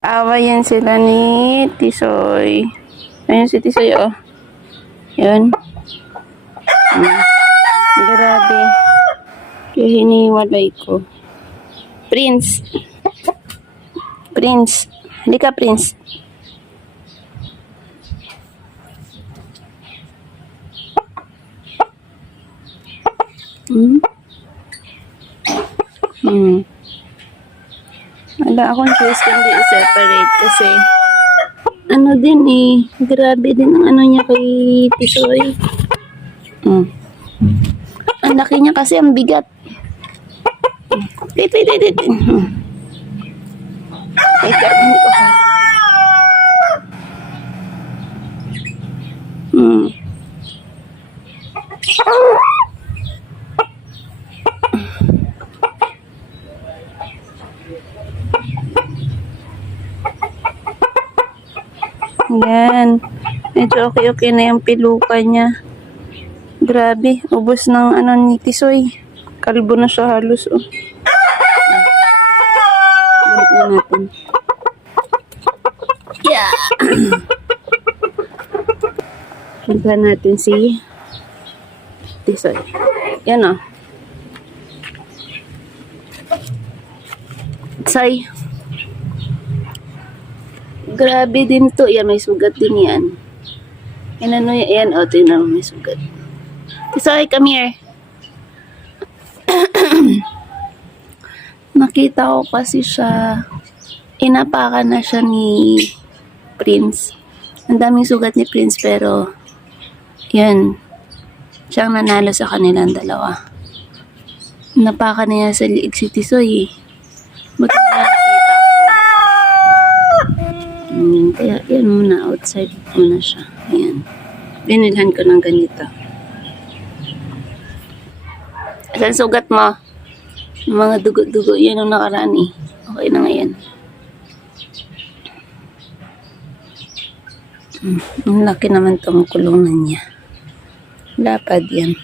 Awayan sila ni Tisoy. Ayun si Tisoy, oh. Yun. Grabe. Kaya hiniwalay ko. Prince. Prince. Halika, Prince. Wala akong choice kundi i-separate kasi ano din eh, grabe din ang ano niya kay Tisoy. Ang laki niya kasi, ang bigat. Wait. Ay, gagawin ko pa. Yan. Medyo okay na yung piluka niya. Grabe. Ubos ng ano ni Tisoy. Kalbo na siya halos. Oh. Balik na natin. Yeah. Punta natin si Tisoy. Yan o. Tisoy. Grabe din to. Yan, may sugat din yan. Yan, ano yan? O, ito yun, may sugat. Tisoy, come here. Nakita ko kasi siya. Inapakan na siya ni Prince. Ang daming sugat ni Prince, pero yan. Siyang nanalo sa kanilang dalawa. Napakan niya sa liig si Tisoy. Buti na nakita ko. Kaya yan muna, outside muna siya. Ayan. Binilhan ko ng ganito. Saan sugat mo? Yung mga dugo-dugo, yan ang nakaraan eh. Okay na ngayon. Ang laki naman tong kulungan niya. Lapad yan.